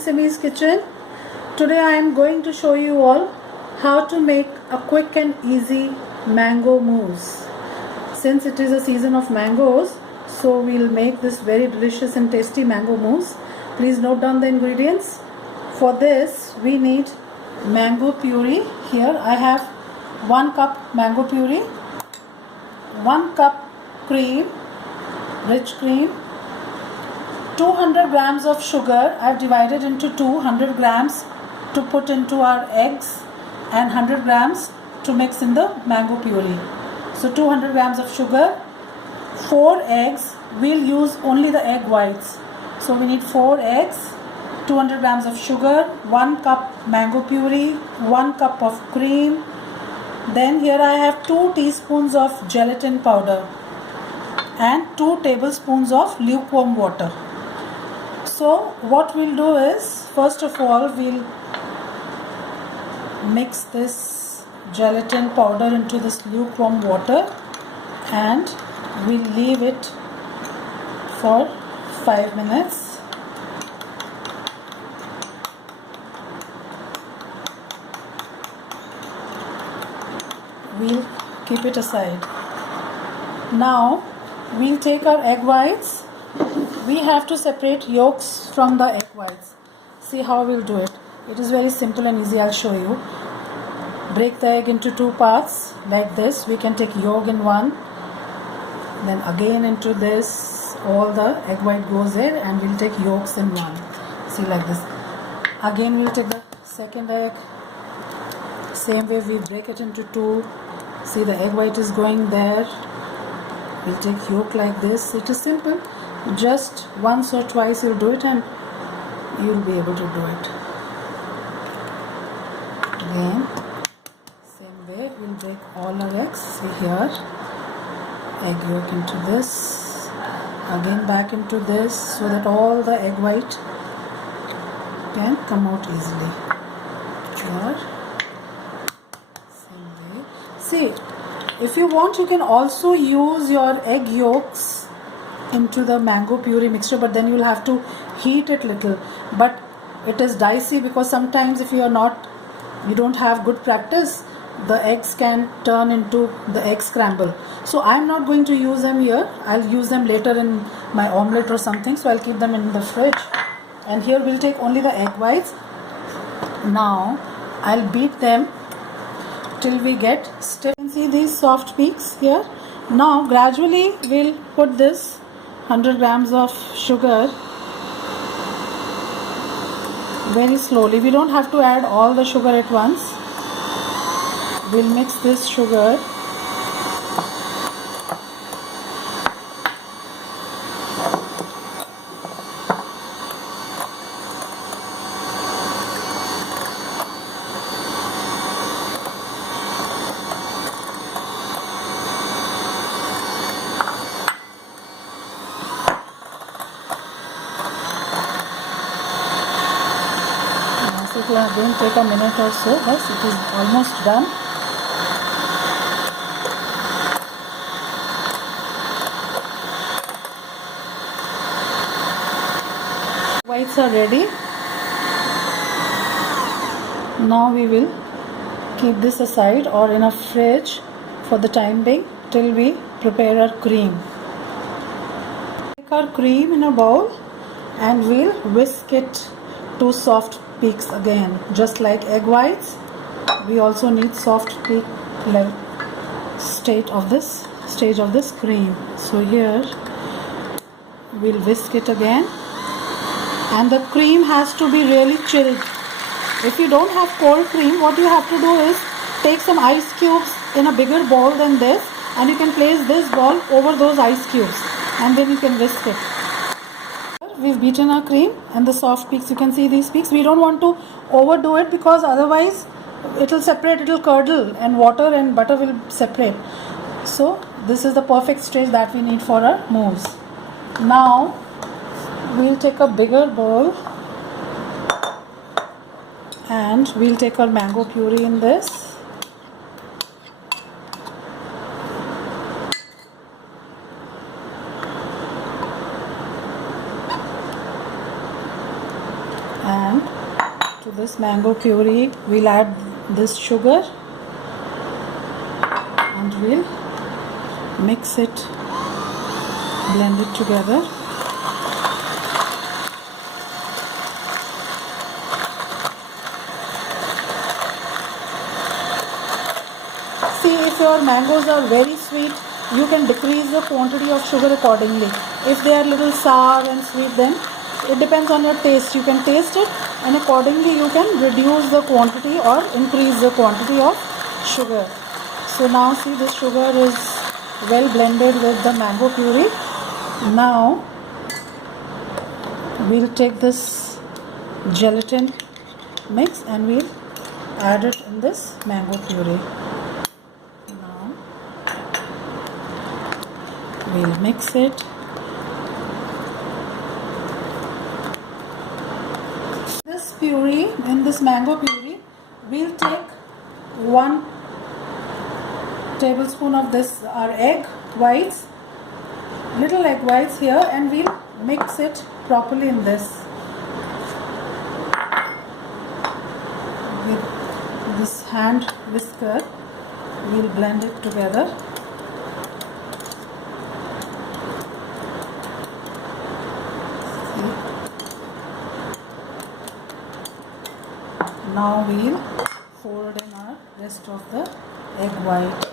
Simi's kitchen. Today I am going to show you all how to make a quick and easy mango mousse. Since it is a season of mangoes, so we'll make this very delicious and tasty mango mousse. Please note down the ingredients. For this we need mango puree. Here I have 1 cup mango puree, 1 cup cream, rich cream, 200 grams of sugar. I have divided into 200 grams to put into our eggs and 100 grams to mix in the mango puree. So 200 grams of sugar, 4 eggs. We'll use only the egg whites. So we need 4 eggs, 200 grams of sugar, 1 cup mango puree, 1 cup of cream. Then here I have 2 teaspoons of gelatin powder and 2 tablespoons of lukewarm water. So what we'll do is, first of all, we'll mix this gelatin powder into this lukewarm water and we'll leave it for 5 minutes. We'll keep it aside. Now we'll take our egg whites. We have to separate yolks from the egg whites. See how we'll do it. It is very simple and easy. I'll show you. Break the egg into 2 parts like this. We can take yolk in one, then again into this. All the egg white goes in and we'll take yolks in one. See, like this. Again we'll take the second egg. Same way we break it into 2. See, the egg white is going there. We'll take yolk like this. It is simple. Just once or twice you'll do it and you'll be able to do it. Again, same way we'll break all our eggs. See here, egg yolk into this, again back into this, so that all the egg white can come out easily. Here, same way. See, if you want, you can also use your egg yolks into the mango puree mixture, but then you'll have to heat it little. But it is dicey because sometimes if you don't have good practice, the eggs can turn into the egg scramble. So I'm not going to use them here. I'll use them later in my omelette or something, so I'll keep them in the fridge. And here we'll take only the egg whites. Now I'll beat them till we get stiff. You can see these soft peaks here. Now gradually we'll put this 100 grams of sugar very slowly. We don't have to add all the sugar at once. We'll mix this sugar. It will again take a minute or so. Yes, it is almost done. Whites are ready. Now we will keep this aside or in a fridge for the time being till we prepare our cream. Take our cream in a bowl and we'll whisk it to soft peaks again. Just like egg whites, we also need soft peak stage of this cream. So here we'll whisk it again, and the cream has to be really chilled. If you don't have cold cream, what you have to do is take some ice cubes in a bigger bowl than this, and you can place this ball over those ice cubes and then you can whisk it. We've beaten our cream and the soft peaks. You can see these peaks. We don't want to overdo it because otherwise it will separate, it will curdle and water and butter will separate. So this is the perfect stage that we need for our mousse. Now we'll take a bigger bowl and we'll take our mango puree in this. And to this mango puree we'll add this sugar and we'll mix it, blend it together. See, if your mangoes are very sweet, you can decrease the quantity of sugar accordingly. If they are little sour and sweet, then it depends on your taste. You can taste it and accordingly you can reduce the quantity or increase the quantity of sugar. So now see, this sugar is well blended with the mango puree. Now we'll take this gelatin mix and we'll add it in this mango puree. Now we'll mix it. This puree, in this mango puree, we'll take 1 tablespoon of this, our egg whites, little egg whites here, and we'll mix it properly in this. With this hand whisker, we'll blend it together. See? Now we'll fold in our rest of the egg white.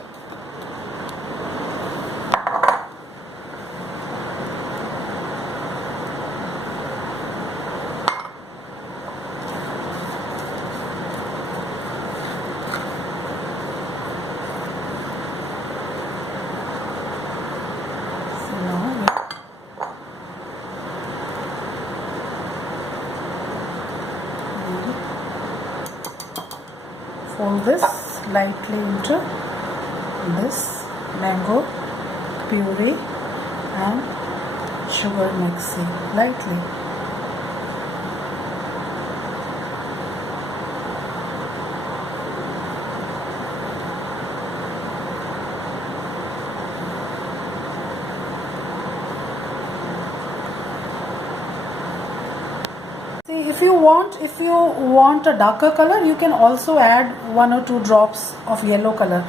Fold this lightly into this mango puree and sugar mixing lightly. See, if you want a darker color, you can also add 1 or 2 drops of yellow color,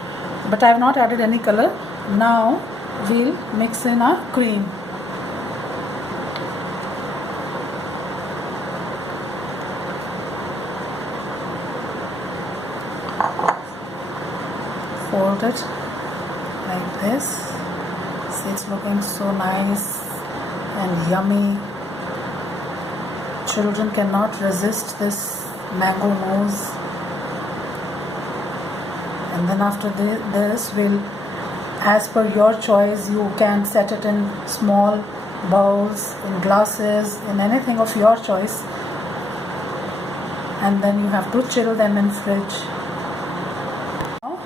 but I have not added any color. Now we'll mix in our cream. Fold it like this. See, it's looking so nice and yummy. Children cannot resist this mango mousse. And then after this, we'll, as per your choice, you can set it in small bowls, in glasses, in anything of your choice. And then you have to chill them in fridge. Now,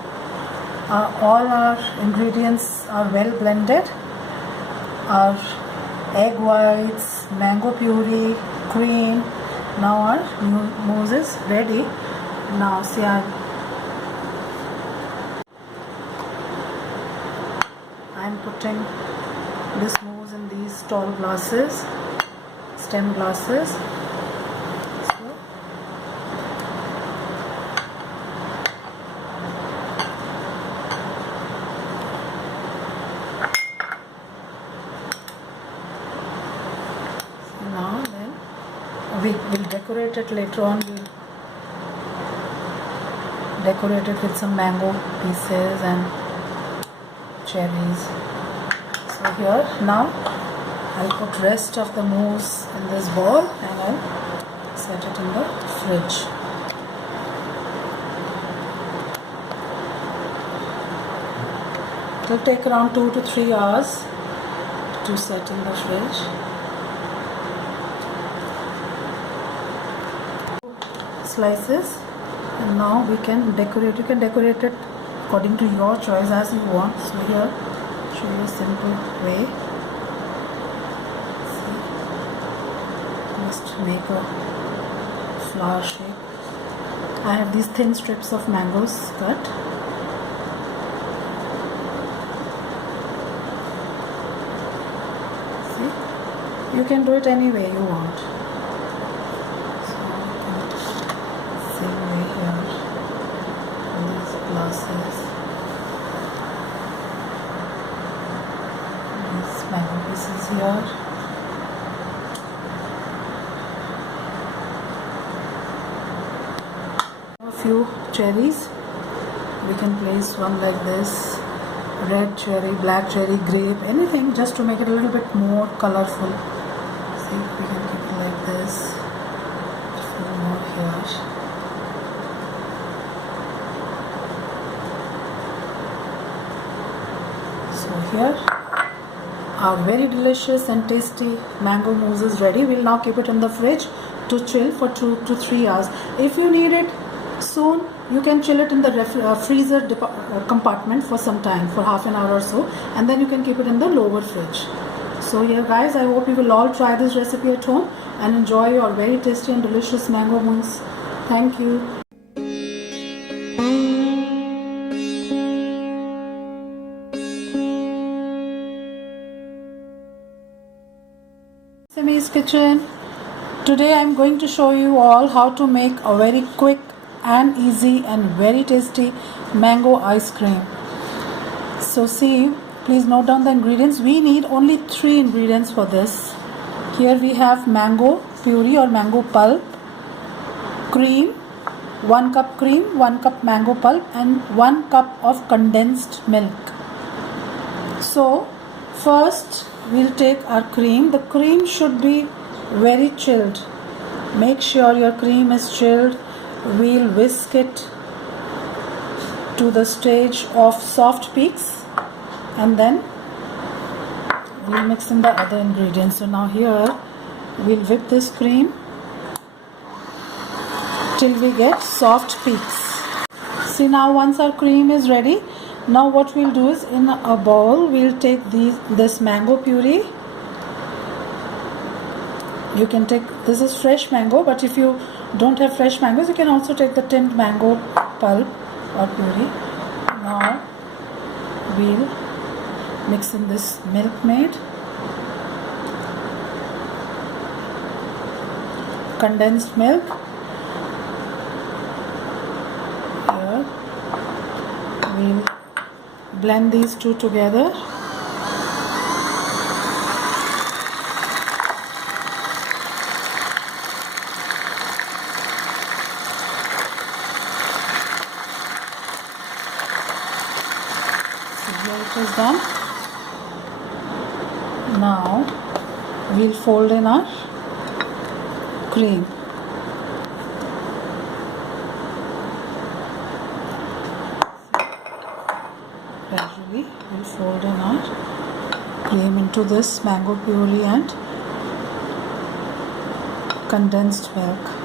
all our ingredients are well blended. Our egg whites, mango puree, cream. Now our mousse is ready. Now see, I'm putting this mousse in these tall glasses, stem glasses. Now then we will decorate it later on. We'll decorate it with some mango pieces and cherries. So here now I'll put rest of the mousse in this bowl and I'll set it in the fridge. It will take around 2 to 3 hours to set in the fridge. Slices, and now we can decorate. You can decorate it according to your choice as you want. So here show you a simple way. See, just make a flower shape. I have these thin strips of mangoes cut. See, you can do it any way you want. So here. A few cherries. We can place one like this. Red cherry, black cherry, grape, anything just to make it a little bit more colorful. See if we can keep it like this. A few more here. So here our very delicious and tasty mango mousse is ready. We'll now keep it in the fridge to chill for 2 to 3 hours. If you need it soon, you can chill it in the freezer compartment for some time, for half an hour or so, and then you can keep it in the lower fridge. So here guys, I hope you will all try this recipe at home and enjoy your very tasty and delicious mango mousse. Thank you. Simi's Kitchen. Today I am going to show you all how to make a very quick and easy and very tasty mango ice cream. So see, please note down the ingredients. We need only 3 ingredients for this. Here we have mango puree or mango pulp, cream, 1 cup cream, 1 cup mango pulp, and 1 cup of condensed milk. So first we'll take our cream. The cream should be very chilled. Make sure your cream is chilled. We'll whisk it to the stage of soft peaks and then we'll mix in the other ingredients. So now here we'll whip this cream till we get soft peaks. See, now once our cream is ready, now what we'll do is in a bowl we'll take this mango puree. You can take, this is fresh mango, but if you don't have fresh mangoes, you can also take the tinned mango pulp or puree. Now we'll mix in this Milkmaid, condensed milk. Here we'll blend these two together. Here it is done. Now we'll fold in our cream. Gradually we'll fold in our cream into this mango puree and condensed milk.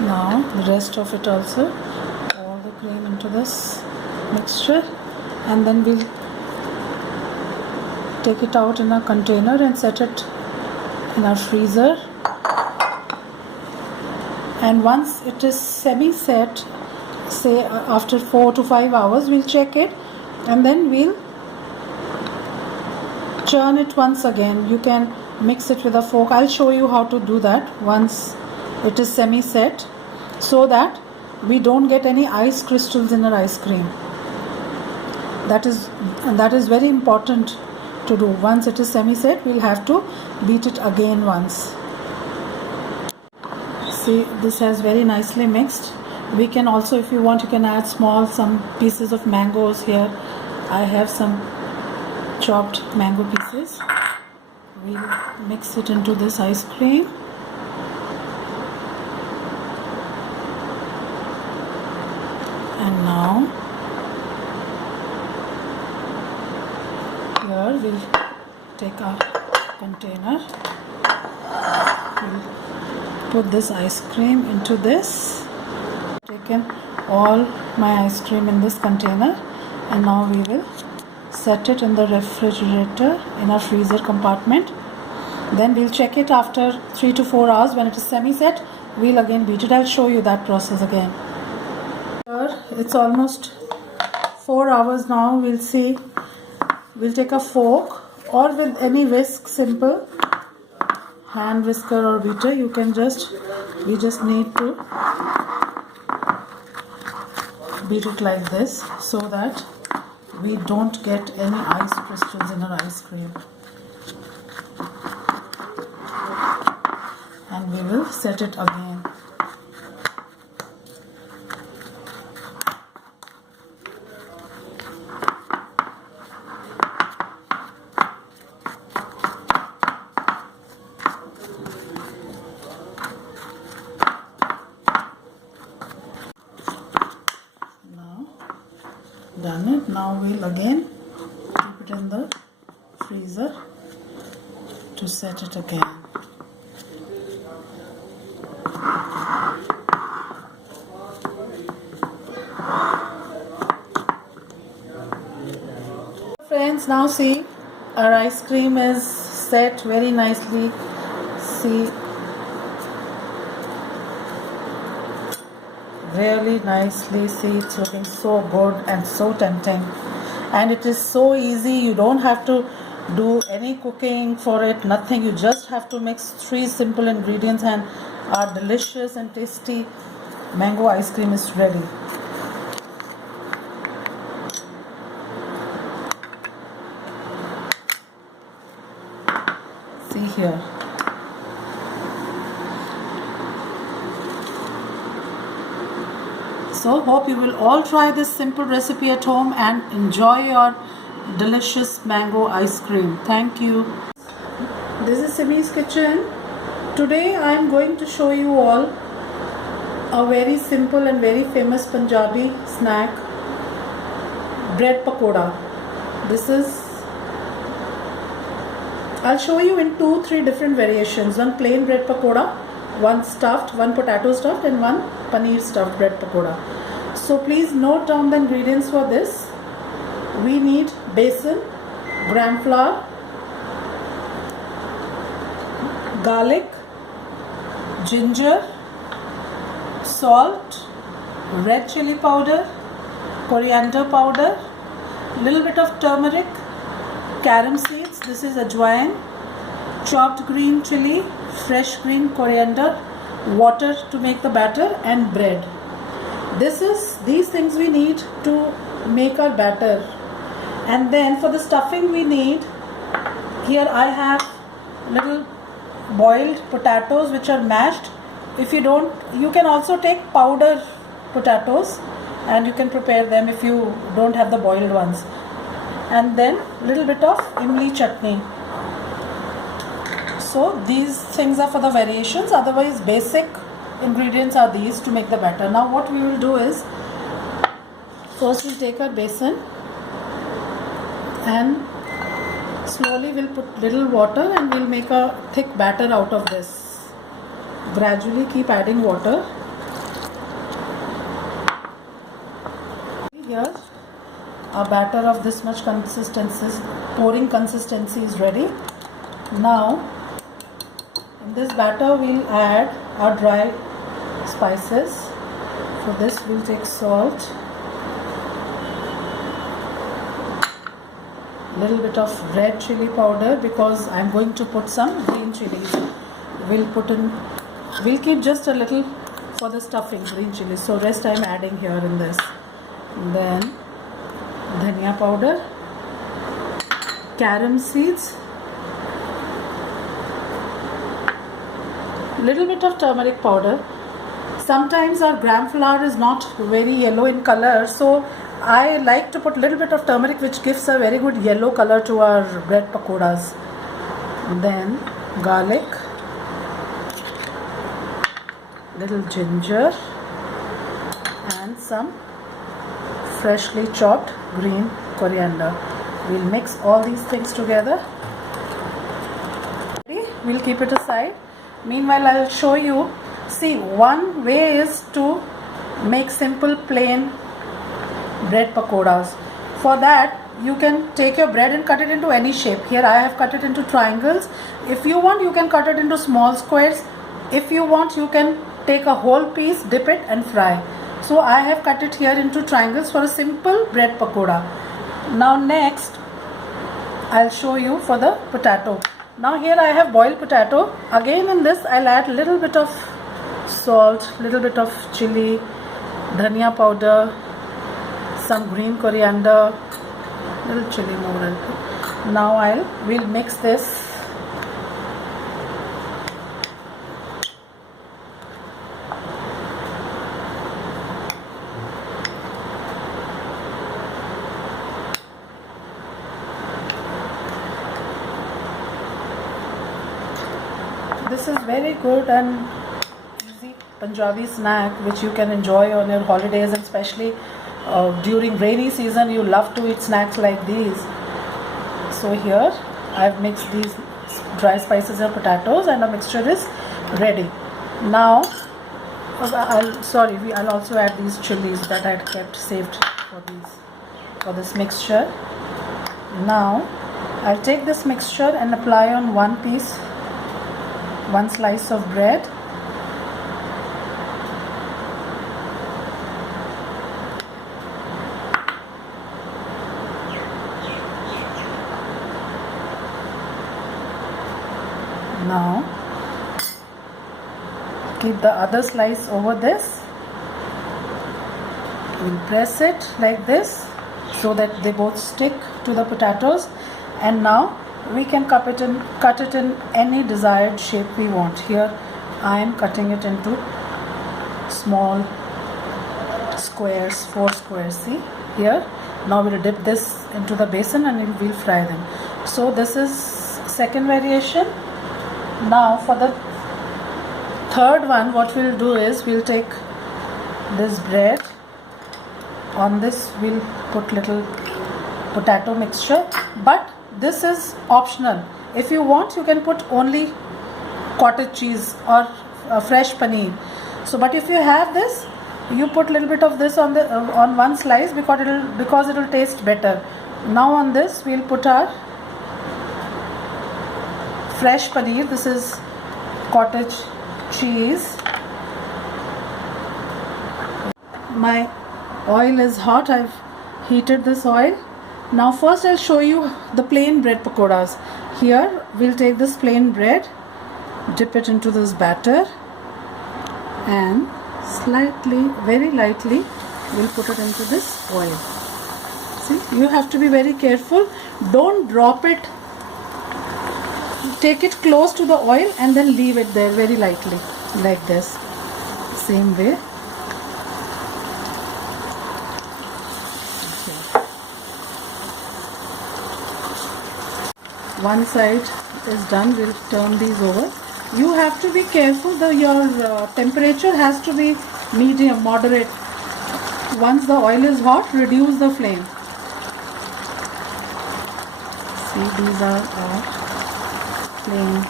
Now the rest of it also, pour the cream into this mixture and then we'll take it out in a container and set it in our freezer. And once it is semi-set, say after 4 to 5 hours, we'll check it and then we'll churn it once again. You can mix it with a fork. I'll show you how to do that once it is semi-set, so that we don't get any ice crystals in our ice cream. That is very important to do. Once it is semi-set, we'll have to beat it again once. See, this has very nicely mixed. We can also, if you want, you can add some pieces of mangoes here. I have some chopped mango pieces. We'll mix it into this ice cream. And now here we'll take a container, we'll put this ice cream into this. Taken all my ice cream in this container and now we will set it in the refrigerator in our freezer compartment. Then we'll check it after 3 to 4 hours. When it is semi-set, we'll again beat it. I'll show you that process again. It's almost 4 hours now. We'll see. We'll take a fork or with any whisk, simple hand whisker or beater, we just need to beat it like this so that we don't get any ice crystals in our ice cream. And we will set it again. Done it. Now we'll again keep it in the freezer to set it again. Friends, now see, our ice cream is set very nicely. See, really nicely. See, it's looking so good and so tempting, and it is so easy. You don't have to do any cooking for it, nothing. You just have to mix 3 simple ingredients and our delicious and tasty mango ice cream is ready. See here. So hope you will all try this simple recipe at home and enjoy your delicious mango ice cream. Thank you. This is Simi's kitchen. Today I am going to show you all a very simple and very famous Punjabi snack, bread pakoda. I'll show you in 2-3 different variations. One plain bread pakoda, one stuffed, one potato stuffed, and one paneer stuffed bread pakoda. So please note down the ingredients for this. We need besan, gram flour, garlic, ginger, salt, red chili powder, coriander powder, little bit of turmeric, carom seeds, this is ajwain, chopped green chili, fresh green coriander, water to make the batter, and bread. These things we need to make our batter. And then for the stuffing we need, here I have little boiled potatoes which are mashed. If you don't, you can also take powder potatoes and you can prepare them if you don't have the boiled ones. And then little bit of imli chutney. So these things are for the variations, otherwise basic ingredients are these to make the batter. Now what we will do is, first we'll take our besan and slowly we'll put little water and we'll make a thick batter out of this. Gradually keep adding water. Here our batter of this much consistency, pouring consistency is ready. Now in this batter we'll add our dry spices. For this we'll take salt, little bit of red chili powder because I'm going to put some green chilies. We'll keep just a little for the stuffing, green chili. So rest I'm adding here in this. Then dhania powder, carom seeds, little bit of turmeric powder. Sometimes our gram flour is not very yellow in color, so I like to put little bit of turmeric which gives a very good yellow color to our bread pakodas. Then garlic, little ginger, and some freshly chopped green coriander. We'll mix all these things together. We'll keep it aside. Meanwhile, I'll show you. See, one way is to make simple plain bread pakodas. For that, you can take your bread and cut it into any shape. Here I have cut it into triangles. If you want, you can cut it into small squares. If you want, you can take a whole piece, dip it and fry. So I have cut it here into triangles for a simple bread pakoda. Now next, I'll show you for the potato. Now here I have boiled potato. Again in this I'll add little bit of salt, little bit of chili, dhania powder, some green coriander, little chili more. Now we'll mix this. This is very good and easy Punjabi snack which you can enjoy on your holidays, and especially during rainy season you love to eat snacks like these. So here I've mixed these dry spices and potatoes and the mixture is ready. Now I'll also add these chilies that I had kept saved for this mixture. Now I'll take this mixture and apply on one slice of bread. Now keep the other slice over this. We'll press it like this so that they both stick to the potatoes, and now we can cut it in any desired shape we want. Here I am cutting it into small squares, 4 squares. See here. Now we'll dip this into the basin and we'll fry them. So this is second variation. Now for the third one, what we'll do is we'll take this bread. On this we'll put little potato mixture, but this is optional. If you want, you can put only cottage cheese or fresh paneer. So, but if you have this, you put a little bit of this on one slice because it'll taste better. Now on this we'll put our fresh paneer. This is cottage cheese. My oil is hot. I've heated this oil. Now first I'll show you the plain bread pakoras. Here we'll take this plain bread, dip it into this batter, and very lightly we'll put it into this oil. See, you have to be very careful. Don't drop it. Take it close to the oil and then leave it there very lightly like this. Same way. One side is done, we'll turn these over. You have to be careful, your temperature has to be medium, moderate. Once the oil is hot, reduce the flame. See, these are our plain.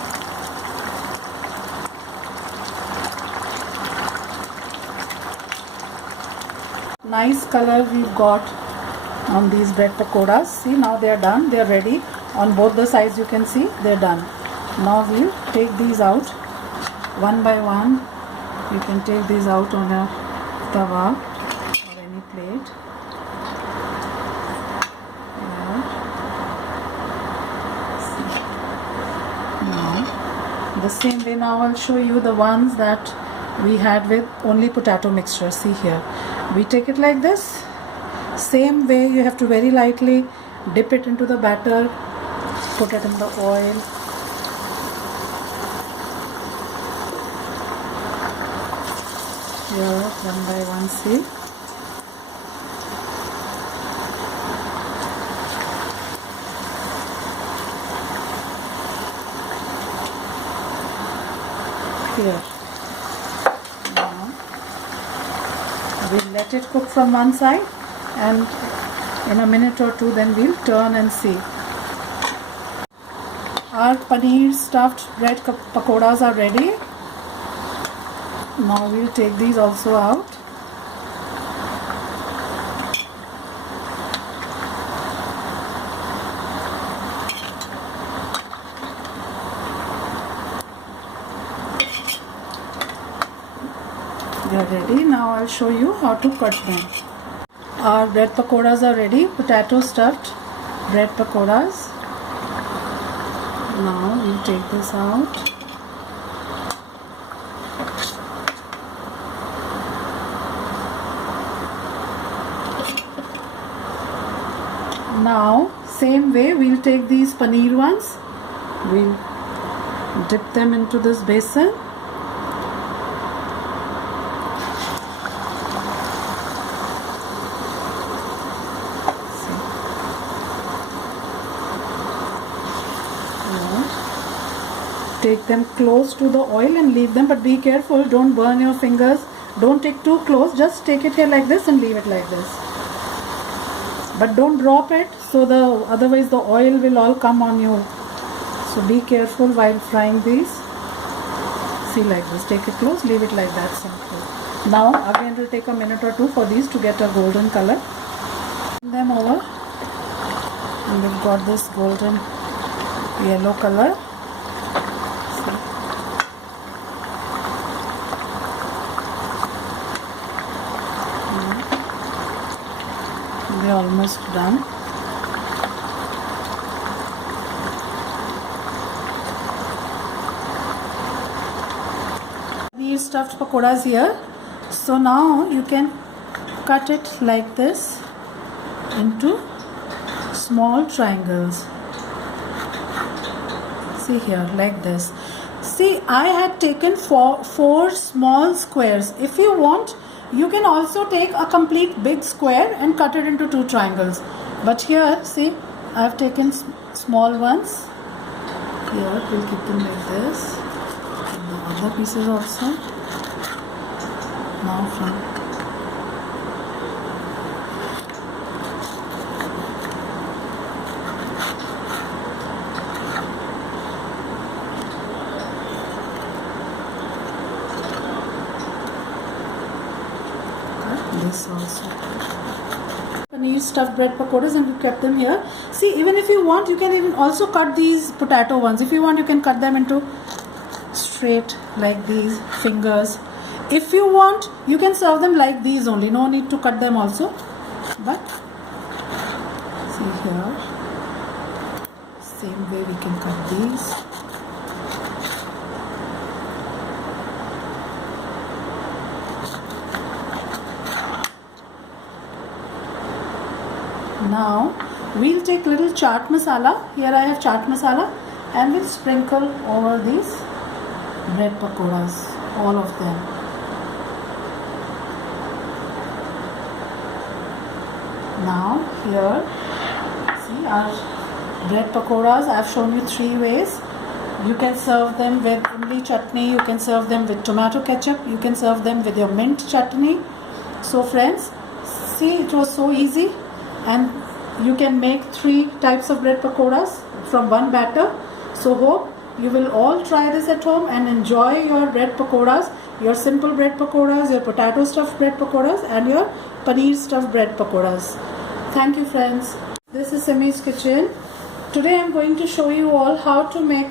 Nice color we've got on these bread pakoras. See, now they are done, they are ready. On both the sides you can see they're done. Now we'll take these out one by one. You can take these out on a tawa or any plate. Here. Now the same way, now I'll show you the ones that we had with only potato mixture. See here, we take it like this. Same way, you have to very lightly dip it into the batter, put it in the oil. Here, one by one, see. Here. Now, we'll let it cook from one side, and in a minute or two then we'll turn and see. Our paneer stuffed bread pakoras are ready. Now we'll take these also out. They are ready. Now I'll show you how to cut them. Our bread pakoras are ready. Potato stuffed bread pakoras. Now we'll take this out. Now same way we'll take these paneer ones, we'll dip them into this basin. Take them close to the oil and leave them, but be careful, don't burn your fingers, don't take too close, just take it here like this and leave it like this, but don't drop it, so otherwise the oil will all come on you, so be careful while frying these. See, like this, take it close, leave it like that, simple. Now again it will take a minute or two for these to get a golden color. Turn them over and we've got this golden yellow color. We're almost done. These stuffed pakoras here. So now you can cut it like this into small triangles. See here, like this. See, I had taken four small squares. If you want, you can also take a complete big square and cut it into two triangles. But here, see, I have taken small ones. Here, we'll keep them like this. And the other pieces also. Now from this also. Paneer stuffed bread pakoras, and we kept them here. See, even if you want, you can even also cut these potato ones. If you want, you can cut them into straight like these fingers. If you want, you can serve them like these only. No need to cut them also. But see here, same way we can cut these. Now we'll take little chaat masala. Here I have chaat masala, and we'll sprinkle over these bread pakoras, all of them. Now here, see our bread pakoras. I've shown you 3 ways. You can serve them with imli chutney, you can serve them with tomato ketchup, you can serve them with your mint chutney. So friends, see, it was so easy. And you can make 3 types of bread pakoras from one batter. So hope you will all try this at home and enjoy your bread pakoras, your simple bread pakoras, your potato stuffed bread pakoras, and your paneer stuffed bread pakoras. Thank you, friends. This is Simi's kitchen. Today I am going to show you all how to make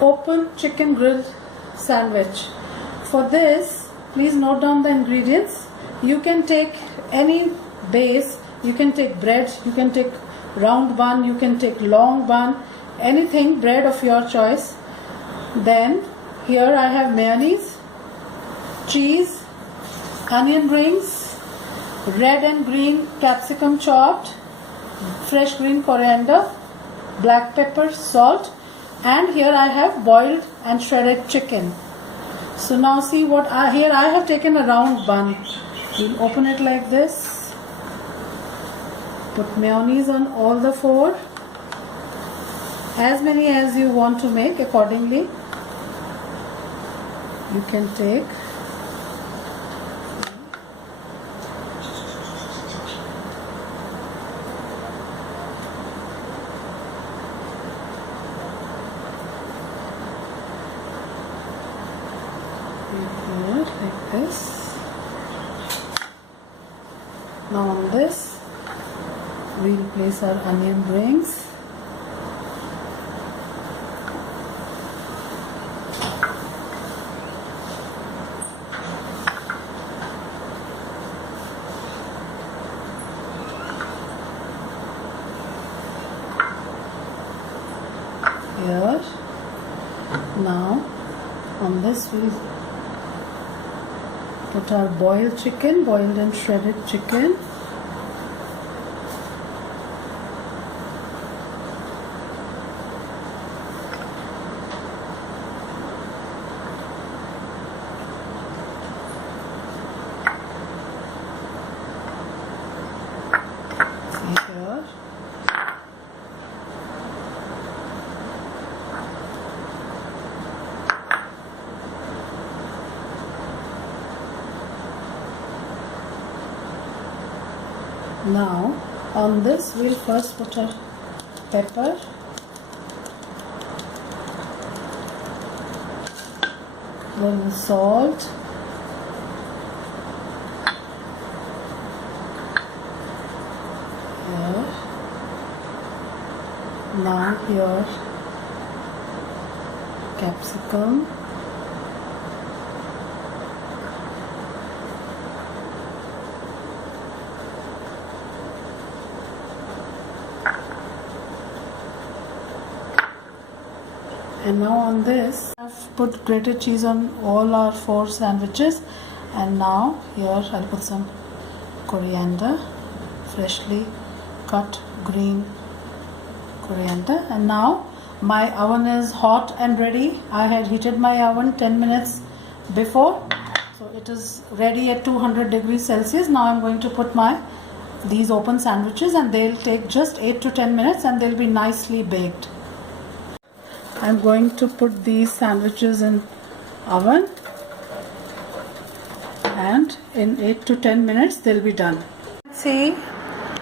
open chicken grilled sandwich. For this, please note down the ingredients. You can take any base. You can take bread, you can take round bun, you can take long bun, anything, bread of your choice. Then here I have mayonnaise, cheese, onion rings, red and green capsicum chopped, fresh green coriander, black pepper, salt, and here I have boiled and shredded chicken. So now see what here I have taken a round bun. We'll open it like this. Put mayonnaise on all the 4, as many as you want to make accordingly. You can take. Here, like this. Now on this, we'll place our onion rings. Here Now on this we'll put our boiled chicken, boiled and shredded chicken. Here. Now on this we'll first put a pepper, then salt, here. Now here capsicum, and now on this I've put grated cheese on all our 4 sandwiches, and now here I'll put some coriander, freshly cut green coriander. And now my oven is hot and ready. I had heated my oven 10 minutes before, so it is ready at 200 degrees Celsius. Now I'm going to put these open sandwiches, and they'll take just 8 to 10 minutes and they'll be nicely baked. I'm going to put these sandwiches in oven, and in 8 to 10 minutes they'll be done. See,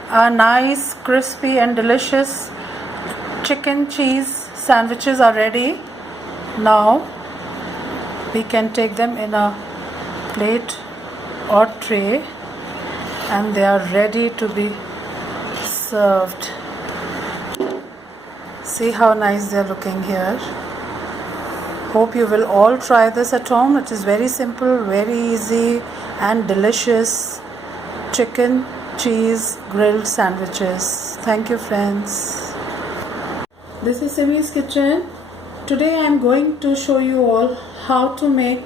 our nice crispy and delicious chicken cheese sandwiches are ready. Now we can take them in a plate or tray, and they are ready to be served. See how nice they are looking here. Hope you will all try this at home. It is very simple, very easy and delicious chicken cheese grilled sandwiches. Thank you, friends. This is Simi's kitchen. Today I am going to show you all how to make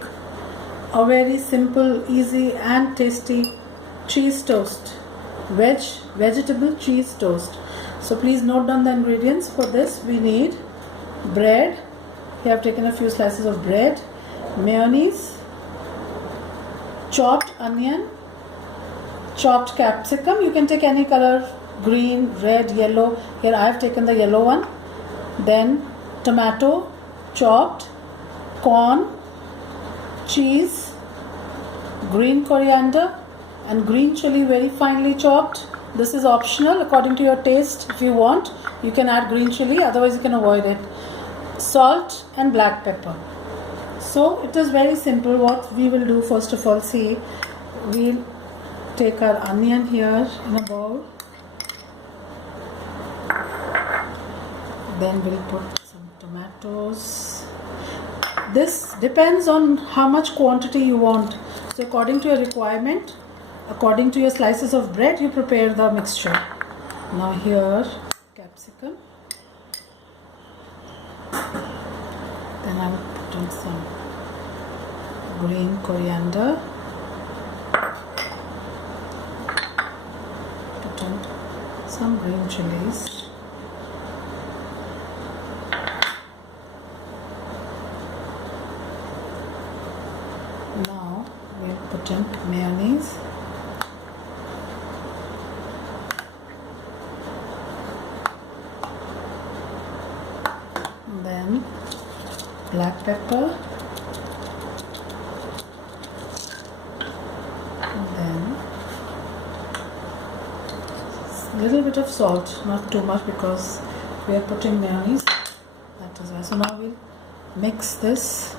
a very simple, easy and tasty cheese toast. Vegetable cheese toast. So please note down the ingredients. For this we need bread. Here I have taken a few slices of bread, mayonnaise, chopped onion, chopped capsicum. You can take any color, green, red, yellow. Here I have taken the yellow one. Then tomato, chopped, corn, cheese, green coriander and green chili, very finely chopped. This is optional according to your taste. If you want, you can add green chili, otherwise you can avoid it. Salt and black pepper. So it is very simple. What we will do, first of all, see, we'll take our onion here in a bowl. Then we'll put some tomatoes. This depends on how much quantity you want. So according to your requirement, according to your slices of bread, you prepare the mixture. Now here capsicum. Then I will put in some green coriander. Put in some green chilies. Now we'll put in mayonnaise. Then black pepper, and then a little bit of salt, not too much because we are putting mayonnaise, that is why. So now we'll mix this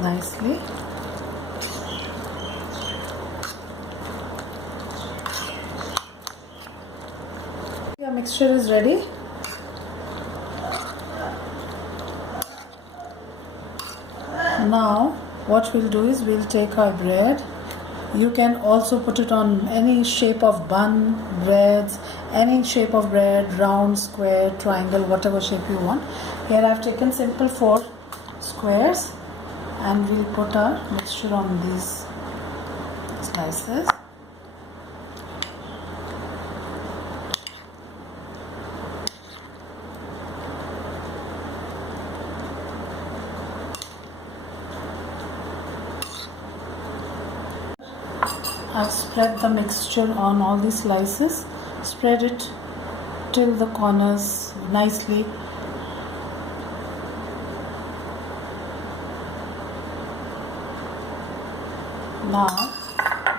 nicely. Your mixture is ready. Now what we'll do is we'll take our bread. You can also put it on any shape of bun, breads, any shape of bread, round, square, triangle, whatever shape you want. Here I have taken simple 4 squares and we'll put our mixture on these slices. I've spread the mixture on all these slices. Spread it till the corners nicely. Now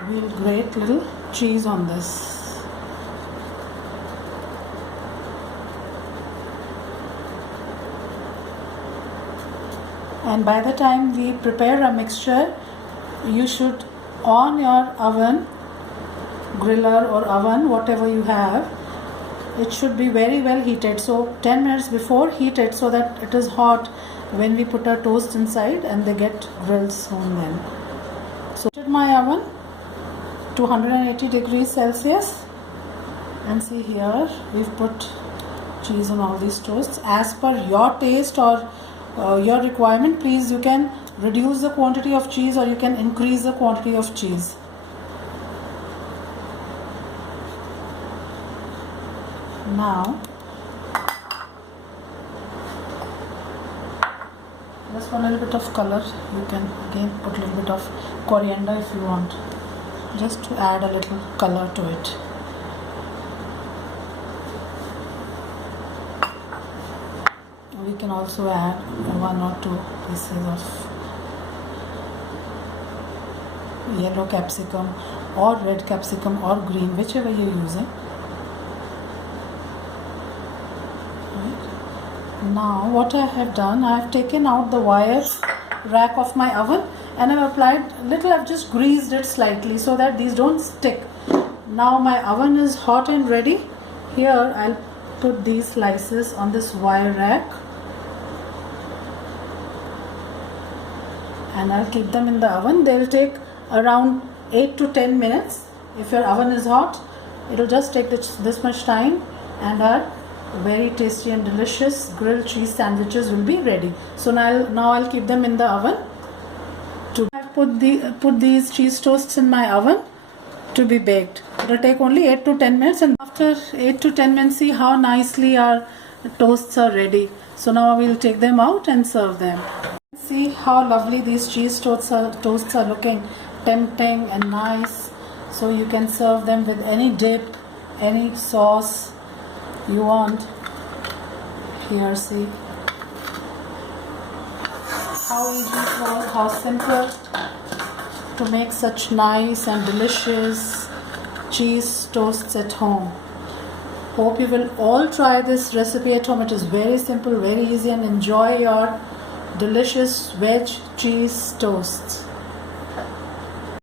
we'll grate little cheese on this. And by the time we prepare a mixture, you should on your oven, griller or oven, whatever you have, it should be very well heated. So 10 minutes before, heat it so that it is hot when we put our toast inside and they get grilled soon then. So my oven to 180 degrees Celsius, and see here we've put cheese on all these toasts. As per your taste or your requirement, please, you can reduce the quantity of cheese or you can increase the quantity of cheese. Now just for a little bit of color, you can again put a little bit of coriander if you want, just to add a little color to it. We can also add 1 or 2 pieces of yellow capsicum or red capsicum or green, whichever you're using. Right. Now what I have done, I have taken out the wire rack of my oven and I've applied little, I've just greased it slightly so that these don't stick. Now my oven is hot and ready. Here I'll put these slices on this wire rack and I'll keep them in the oven. They'll take around 8 to 10 minutes. If your oven is hot, it'll just take this much time and our very tasty and delicious grilled cheese sandwiches will be ready. So now I'll keep them in the oven. I've put these cheese toasts in my oven to be baked. It'll take only 8 to 10 minutes, and after 8 to 10 minutes, see how nicely our toasts are ready. So now we'll take them out and serve them. See how lovely these cheese toasts are looking, tempting and nice. So you can serve them with any dip, any sauce you want. Here, see how easy it was, how simple to make such nice and delicious cheese toasts at home. Hope you will all try this recipe at home. It is very simple, very easy, and enjoy your delicious veg cheese toasts.